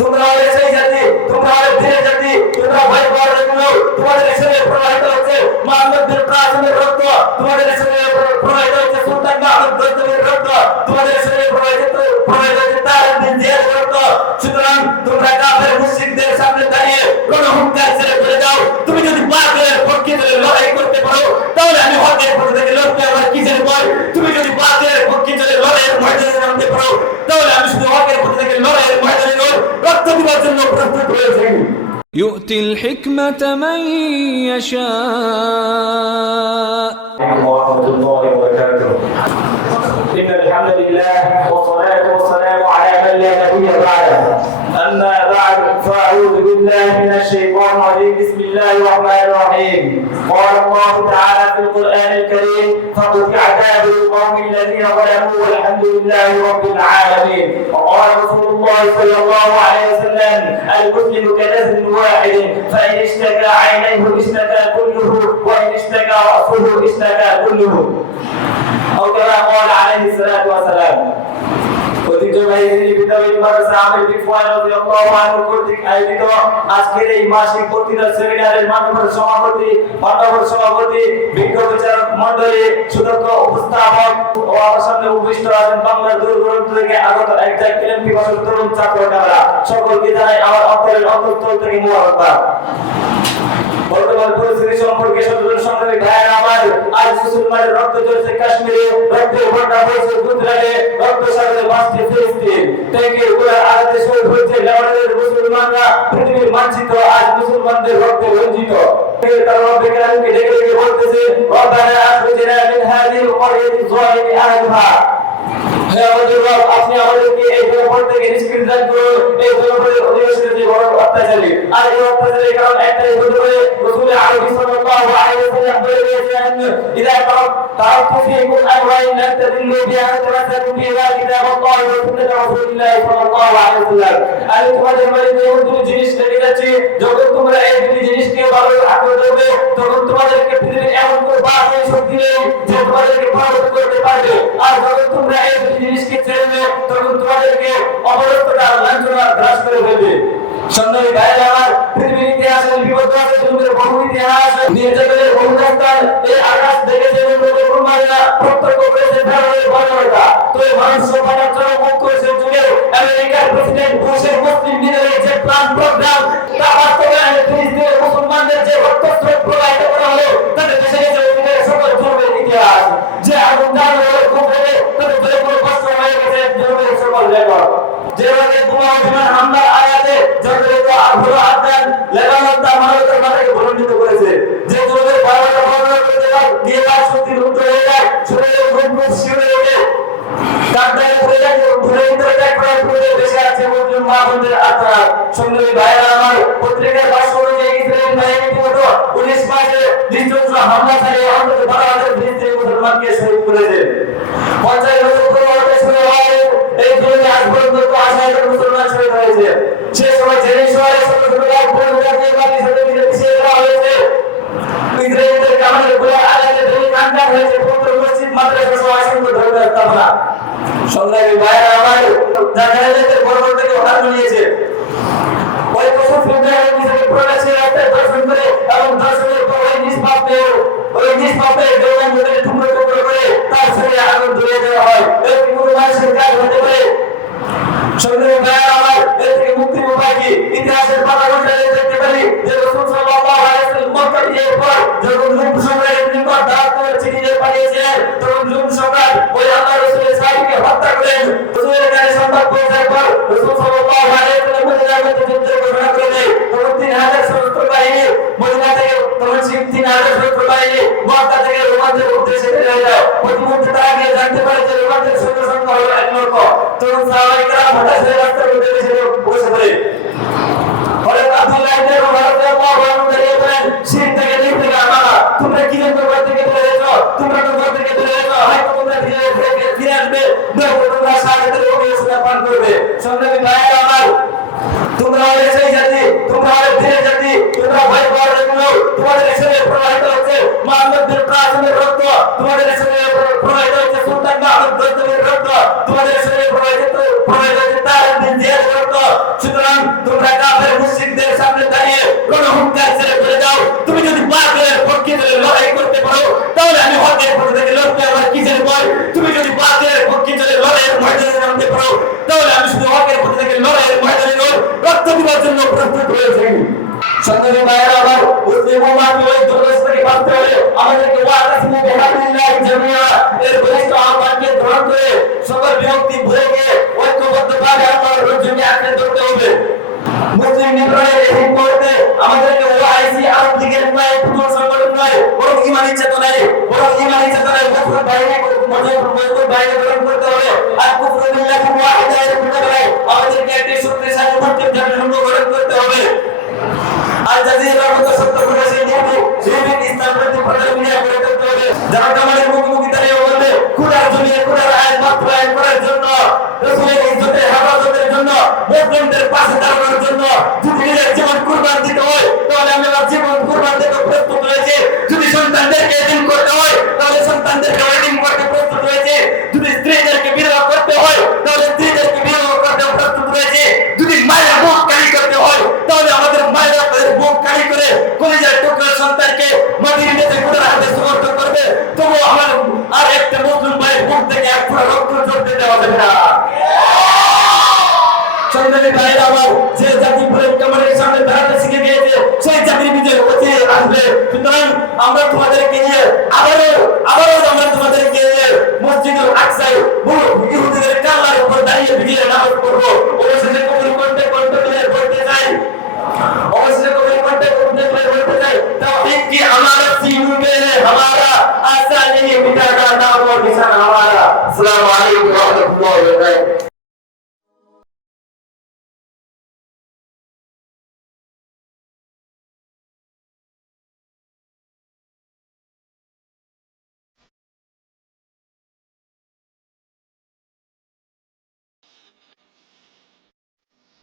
তোমরা হলে সেই জাতি, তোমরা হলে ধীরে জাতি, তোমরা ভয় পাওয়ার জন্য তোমাদের শরীরে প্রবাহিত হচ্ছে মুহাম্মদের কাসিমের রক্ত, তোমাদের শরীরে প্রবাহিত হচ্ছে সুলতান মাহমুদ গজনবীর রক্ত, তোমাদের শরীরে প্রবাহিত হচ্ছে তাজউদ্দিন জিয়ার রক্ত। সুতরাং তোমরা কাফের মুশরিকদের সামনে দাঁড়িয়ে গণহুঙ্কার ছেড়ে করে যাও। তুমি যদি বাতিলের পক্ষে লড়াই করতে পারো তাহলে আমি হকের পক্ষে থেকে লড়তে আমার কিসের ভয়? তুমি যদি বাতিলের পক্ষে চলে লড়াইয়ের ময়দানে নামতে পারো তাহলে আমি শুধু হকের পক্ষে থেকে লড়াইয়ের ময়দানে রক্ত দেওয়ার জন্য প্রস্তুত হয়েছি। يؤتي الحكمة من يشاء. ورحمة الله وبركاته. إن الحمد لله والصلاة والسلام على من لا نبي بعده. أما بعد فأعوذ بالله من الشيطان الرجيم. بسم الله الرحمن الرحيم. قال الله تعالى في القرآن الكريم: فقطع دابر القوم الذين ظلموا والحمد لله رب العالمين. وقال رسول الله صلى الله عليه وسلم: المسلم كجسد واحد فإن اشتكى عينيه اشتكى كله وإن اشتكى رأسه اشتكى كله. أو كما قال عليه الصلاة والسلام. ঐতিহ্যবাহী বিদ্যাপীঠ মাদ্রাসা আমির বিন ফুয়াদ রাদিয়াল্লাহু আনহু কর্তৃক আয়োজিত আজকের এই মাসিক বক্তৃতা সেমিনারের মাননীয় সভাপতি বিজ্ঞ বিচারক মণ্ডলী, সুদক্ষ উপস্থাপক ও আমার সামনে উপবিষ্ট আছেন বাংলার দূর দূরান্ত থেকে আগত একজন এমপি বছর তরুণ ছাত্ররা, সকলকে জানাই আমার অন্তরের অন্তঃস্থল থেকে মোবারকবাদ। বর্তমান পরিস্থিতি সম্পর্কে সচেতন সংগ্রামী ভাইয়েরা আমার, আজ মুসলমানের রক্ত ঝরছে কাশ্মীরে, রক্তের বন্যা বইছে গুজরাটে, রক্ত সাগরে ভাসছে ফিলিস্তিন, ট্যাঙ্কের গোলার আঘাতে শহীদ হচ্ছে লেবাননের মুসলমানরা। পৃথিবীর মানচিত্র আজ মুসলমানদের রক্তে রঞ্জিত। তারা রব্বিকে ডেকে ডেকে বলতেছে: রব্বানা আখরিজনা মিন হাযিহিল ক্বরিয়াতি যালিমি আহলিহা। হে আমাদের রব, আপনি আমাদেরকে এই জনপদ থেকে নিষ্কৃত দান করুন। এই জনপদের অধিবাসীরা যে বড় অত্যাচারী, আর এই অত্যাচারের কারণ একটাই হতে পারে, রাসূল আলাইহিস সাল্লাল্লাহু আলাইহি ওয়াসাল্লাম বলে দিয়েছেন: ইযা তারাকতু ফীকুম আমরাইন লান তাদিল্লু বিহা তামাসসাকু বিহা কিতাবাল্লাহি ওয়া সুন্নাত রাসূলিল্লাহি সাল্লাল্লাহু আলাইহি ওয়াসাল্লাম। আমি তোমাদের মধ্যে এমন দুটো জিনিস রেখে যাচ্ছি, যখন তোমরা এই দুটি জিনিসকে ভালো আঁকড়ে ধরবে তখন তোমাদেরকে পৃথিবীর এমন কোনো বাহ্যিক শক্তি নেই যে তোমাদেরকে পরাজিত করতে পারবে। আর যখন তোমরা এই জিনিসকে ছেড়ে দেবে তখন তোমাদেরকে অবরোধটা লাঞ্ছনা গ্রাস করে ফেলবে। সম্মানিত ভাইরা আমার, পৃথিবীর ইতিহাসে বিপদ আছে, যুগের বহু ইতিহাস, নির্যাতনের বহু দাস্তান, এই আকাশ দেখেছে যুগের প্রমাণরা প্রত্যক্ষ করেছে ফেরাউনের ভয়াবহতা। তো এই মানুষ সমাজের চরম মুখ করেছে যুগে আমেরিকার প্রেসিডেন্ট বুশের মুসলিম লিডারের যে প্ল্যান প্রোগ্রাম, তা বাস্তবায়নে ফিলিস্তিনের মুসলমানদের যে রক্তস্রোত প্রবাহিত করা হলো, তাদের দেশে গেছে অতীতের সকল জন্মের ইতিহাস। যে আগুন দাঁড় হলো খুব হলে তাদের জন্য কোনো কষ্ট হয়ে গেছে জন্মের সকল রেকর্ড। যেভাবে বোমা বিমান হামলার আয়াতে জর্জরিত আবহাওয়া আদান লেবানন তার মানবতার মাথাকে ভূমিত করেছে। যে জলের বারোটা বর্ণনা করতে পারে দিয়ে তার শক্তি রুদ্ধ হয়ে যায়, শরীরের ঘুম শিউরে ওঠে, তার দায়ে পড়ে যায়, ঘুরে ভিতরে এক প্রায় পুরো দেশে আছে মুসলিম মা বোনদের আত্মা। সংগ্রামী ভাইরা আমার, পত্রিকার ভাষ্য অনুযায়ী ইসরায়েল বাহিনী মতো 19 মাসে নির্দিষ্ট হামলা চালিয়ে অন্তত 12,000 ফিলিস্তিনি মুসলমানকে শহীদ করেছে। 50 বছর পর হতে শুরু হয় এই জমিনে আজ পর্যন্ত 5,000 মুসলমান শহীদ হয়েছে। সে সময় জেনে শহরে ছোট ছোট গাছ পরিবারকে বাড়ি ছোট পিছিয়ে দেওয়া হয়েছে। ইসরায়েলের কামানের গোলার আঘাতে জমি কান্দার হয়েছে, পবিত্র মসজিদ মাদ্রাসা সহ অসংখ্য ধর্মীয় স্থাপনা। সংগ্রামী ভাইরা আমার, জানাজাদের বর্বর থেকে হাত নিয়েছে। ওই বছর ফেব্রুয়ারি হিসেবে প্রকাশে রাস্তায় দর্শন করে এবং দর্শনের পর ওই নিষ্পাপের জবান ধরে টুকরো টুকরো করে তার শরীরে আগুন ধরিয়ে দেওয়া হয়। এই কোনো মানুষের কাজ হতে পারে? সংগ্রামী ভাইরা আমার, এর থেকে মুক্তির উপায় কি? ইতিহাসের পাতা উল্টালে দেখতে পারি যে রাসূল সাল্লাল্লাহু আলাইহি ওয়াসাল্লাম মক্কা থেকে পর যখন রূম সম্রাটের নিকট দাওয়াত করে চিঠি দিয়ে পাঠিয়েছিলেন, তখন রূম সম্রাট ওই আল্লাহর রাসূলের সাহাবীকে হত্যা করেন। রাসূলের কাছে সংবাদ পৌঁছার পর রাসূল সাল্লাল্লাহু আলাইহি ওয়াসাল্লাম মদিনার মধ্যে যুদ্ধের ঘোষণা করে দেন। তখন 3,000 সশস্ত্র বাহিনী মদিনা থেকে, তখন 3,000 সশস্ত্র বাহিনী মক্কা থেকে রোমানদের উদ্দেশ্যে বেরিয়ে যায়। প্রতিমধ্যে তারা গিয়ে জানতে পারে যে রোমানদের সৈন্য সংখ্যা হলো 1 লক্ষ। তখন সাহাবায়ে কেরাম হঠাৎ করে রাস্তার মধ্যে এসে বসে পড়ে। হযরত আব্দুল্লাহ ইবনে উমর রাদিয়াল্লাহু আনহু দাঁড়িয়ে বলেন, শির থেকে দিক থেকে আমারা, তোমরা কি জন্য ঘর থেকে বেরিয়ে এসেছো? তোমরা তো ঘর থেকে বেরিয়ে এসেছো, হয়তো তোমরা ফিরে আসবে, নয়তো তোমরা শাহাদাতের অভিশাপ পান করবে। সংগ্রামী ভাইরা আমার, তোমরা হলে সেই জাতি, তোমরা হলে ধীরে জাতি, তোমরা ভয় পাওয়ার জন্য তোমাদের শরীরে প্রবাহিত হচ্ছে মুহাম্মদের কাসিমের রক্ত, তোমাদের শরীরে প্রবাহিত হচ্ছে সুলতান মাহমুদ গজনবীর রক্ত, তোমাদের শরীরে প্রবাহিত হচ্ছে তাজউদ্দিন জিয়ার রক্ত। সুতরাং তোমরা কাফের মুশরিকদের সামনে দাঁড়িয়ে গণহত্যার ছেড়ে করে যাও। তুমি যদি বাতিলের পক্ষে চলে লড়াই করতে পারো তাহলে আমি হকের পক্ষে থেকে লড়তে আমার কিসের ভয়? তুমি যদি বাতিলের পক্ষে চলে লড়াইয়ের ময়দানে নামতে পারো তাহলে আমি শুধু হকের পক্ষে থেকে লড়াইয়ের ময়দানে নয়, রক্ত দেওয়ার জন্য প্রস্তুত হয়েছি। সংগ্রামী ভাইয়েরা আমার, মুসলিম উম্মাহকে ওই দুর্দশা থেকে বাঁচতে হলে আমাদেরকে ওয়াতাসিমু বিহাবলিল্লাহি জামিআ এর বলিষ্ঠ আহ্বানকে গ্রহণ করে সকল বিভক্তি ভুলে গিয়ে ঐক্যবদ্ধভাবে আল্লাহর রজ্জুকে আঁকড়ে ধরতে হবে। মুসলিম নির্ণয়ের এই মুহূর্তে আমাদেরকে ওআইসি আরব লীগের নয়, পুতুল সংগঠন নয়, বরং ইমানি চেতনায় মজবুত বাহিনী গ্রহণ করতে হবে। আর কুফরু বিল্লাহি ওয়াহিদা এর বিরুদ্ধে আমাদেরকে একটি শক্তিশালী মুসলিম জাতিসংঘ গঠন করতে হবে। আল জাজিরার মতো সত্য প্রকাশের নিয়মে জৈবিক ইসলামপন্থী প্রচার মিডিয়া করে করতে হবে। যারা কামালের মুখোমুখি দাঁড়িয়ে বলবে খুদার জমিয়ে খুদার আইন বাস্তবায়ন করার জন্য, রাসূলের ইজ্জতের হেফাজতের জন্য, মুসলিমদের পাশে দাঁড়ানোর জন্য যদি নিজের জীবন কুরবান দিতে হয় তাহলে আমি আমার জীবন কুরবান দিতে প্রস্তুত রয়েছি। যদি সন্তানদেরকে এতিম করতে হয় তাহলে সন্তানদেরকে এতিম করতে প্রস্তুত রয়েছে। যদি স্ত্রীদেরকে বিধবা করতে হয় তাহলে স্ত্রীদেরকে বিধবা করতে প্রস্তুত রয়েছে। যদি মায়ের বুক কালি করতে হয় তাহলে আমাদের মায়েরা তাদের বুক কালি করে কলিজার টুকরা সন্তানকে মাটির নিচে খুদার হাতে সমর্থন করবে। তবু আমার আর একটা মুসলিম ভাইয়ের বুক থেকে এক ফোঁটা রক্ত ঝরতে দেওয়া যাবে না। সংগ্রামী ভাইয়েরা আমার, যে জাতি প্রেম কামানের সামনে দাঁড়াতে শিখে গিয়েছে সেই জাতির বিজয় অচিরে আসবে। সুতরাং আমরা তোমাদেরকে নিয়ে আবারও আমরা তোমাদেরকে নিয়ে মসজিদুল আকসায় ইহুদিদের কাল্লার উপর দাঁড়িয়ে বিজয়ের নামাজ পড়বো। অবশেষে কবির কণ্ঠে কণ্ঠ তুলে বলতে চাই তাওহীদ কি আমারা सीनों में है हमारा, आशा नहीं मिटाना नाम और निशान हमारा। अस्सलाम